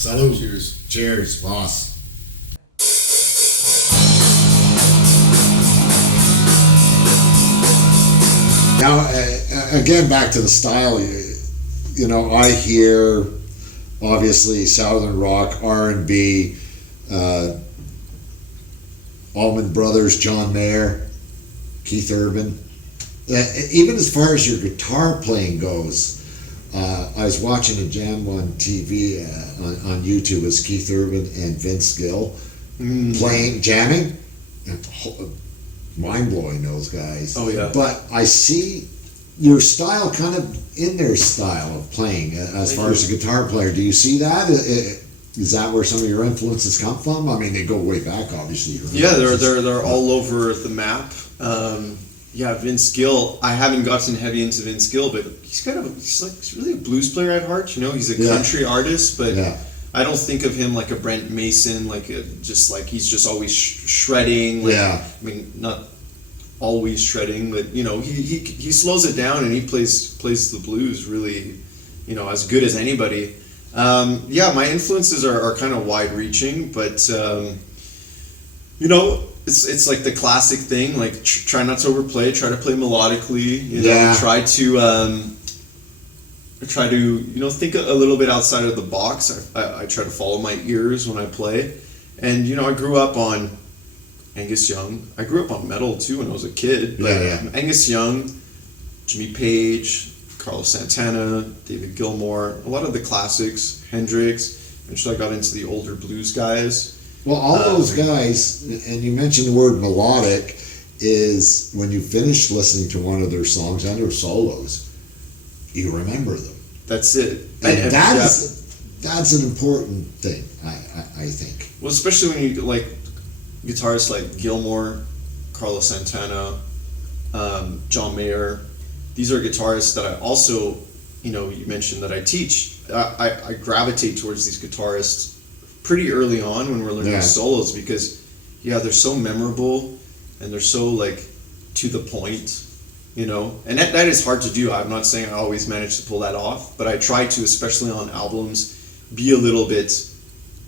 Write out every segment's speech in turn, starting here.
Salud. Cheers. Cheers, boss. Now, again, back to the style. I hear obviously Southern rock, R&B, Allman Brothers, John Mayer, Keith Urban. Even as far as your guitar playing goes, I was watching a jam on TV on YouTube as Keith Urban and Vince Gill jamming. Mind blowing, those guys. Oh yeah. But I see your style kind of in their style of playing as far as a guitar player. Do you see that? Is that where some of your influences come from? I mean, they go way back, obviously. Yeah, they're all over the map. Yeah, Vince Gill. I haven't gotten heavy into Vince Gill, but he's really a blues player at heart. He's a country artist, but I don't think of him like a Brent Mason, he's just always shredding. I mean, not always shredding, but he slows it down and he plays the blues really, as good as anybody. My influences are kind of wide reaching, but it's like the classic thing, like try not to overplay, try to play melodically, try to think a little bit outside of the box. I try to follow my ears when I play, and I grew up on Angus Young. I grew up on metal too when I was a kid. Angus Young, Jimmy Page, Carlos Santana, David Gilmour, a lot of the classics, Hendrix. Eventually I got into the older blues guys. Well, all those guys, and you mentioned the word melodic, is when you finish listening to one of their songs and their solos, you remember them. That's it. And that's an important thing, I think. Well, especially when you like guitarists like Gilmour, Carlos Santana, John Mayer. These are guitarists that I also, you mentioned that I teach. I gravitate towards these guitarists pretty early on when we're learning solos because, they're so memorable and they're so to the point, and that is hard to do. I'm not saying I always manage to pull that off, but I try to, especially on albums, be a little bit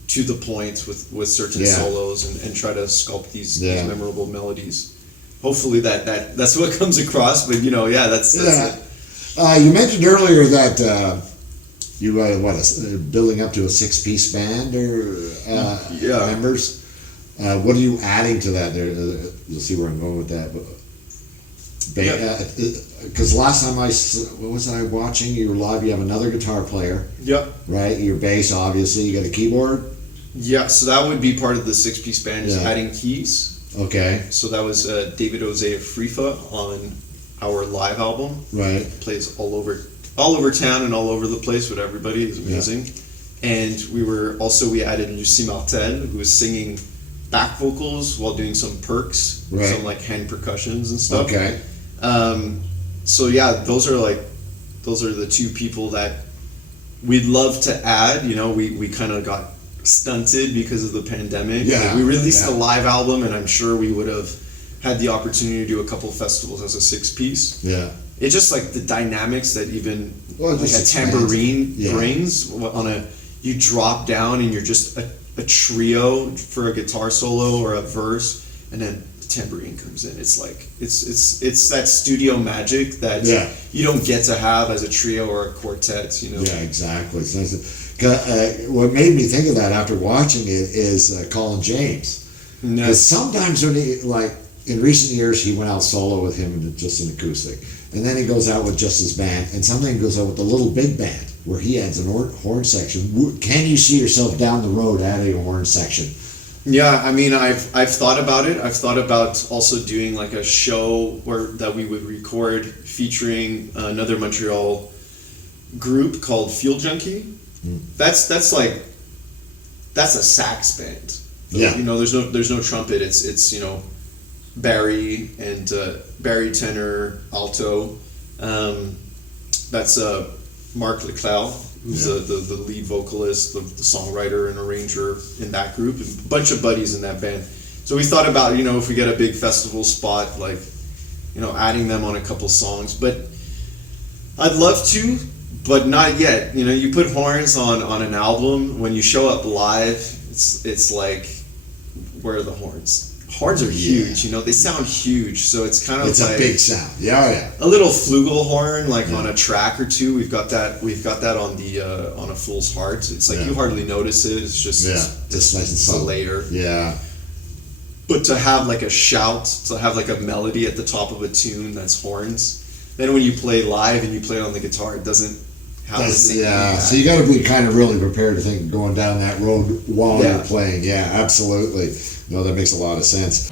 to the point with certain solos and try to sculpt these memorable melodies. Hopefully that's what comes across, but that's it. You mentioned earlier that you building up to a 6-piece band or members. What are you adding to that? There, you'll see where I'm going with that. Because last time what was I watching? You were live. You have another guitar player. Yep. Right. Your bass, obviously. You got a keyboard. Yeah. So that would be part of the 6-piece band is adding keys. Okay. So that was David Jose of Frifa on our live album. Right. Plays all over town and all over the place with everybody. It's amazing. And we added Lucie Martel, who was singing back vocals while doing some perks, some hand percussions and stuff. Okay. Those are the two people that we'd love to add. We kind of got stunted because of the pandemic. We released a live album, and I'm sure we would have had the opportunity to do a couple festivals as a 6-piece. Yeah. It's just like the dynamics that even a tambourine brings you drop down and you're just a trio for a guitar solo or a verse, and then the tambourine comes in. It's like it's that studio magic that you don't get to have as a trio or a quartet. Yeah, exactly. It's nice. What made me think of that after watching it is Colin James. Because sometimes when in recent years he went out solo with him and just an acoustic, and then he goes out with just his band, and sometimes he goes out with the little big band where he adds an horn section. Can you see yourself down the road adding a horn section? Yeah, I mean, I've thought about it. I've thought about also doing a show that we would record featuring another Montreal group called Field Junkie. That's a sax band. Yeah. There's no trumpet. It's Barry and Barry tenor, alto. That's Marc Leclerc, who's the lead vocalist, the songwriter and arranger in that group, and a bunch of buddies in that band. So we thought about, if we get a big festival spot, adding them on a couple songs. But I'd love to, but not yet. You know, you put horns on an album, when you show up live, it's like, where are the horns? Horns are huge, you know, they sound huge, so it's kind of it's like a big sound. Yeah. a little flugelhorn, like on a track or two. We've got that on the on a Fool's Heart. It's like you hardly notice it. It's just it's nice and subtle. later. Yeah. But to have like a shout, to have like a melody at the top of a tune that's horns, then when you play live and you play it on the guitar, it doesn't have the same impact. So you got to be kind of really prepared to think going down that road while you're playing. Yeah, absolutely. No, that makes a lot of sense.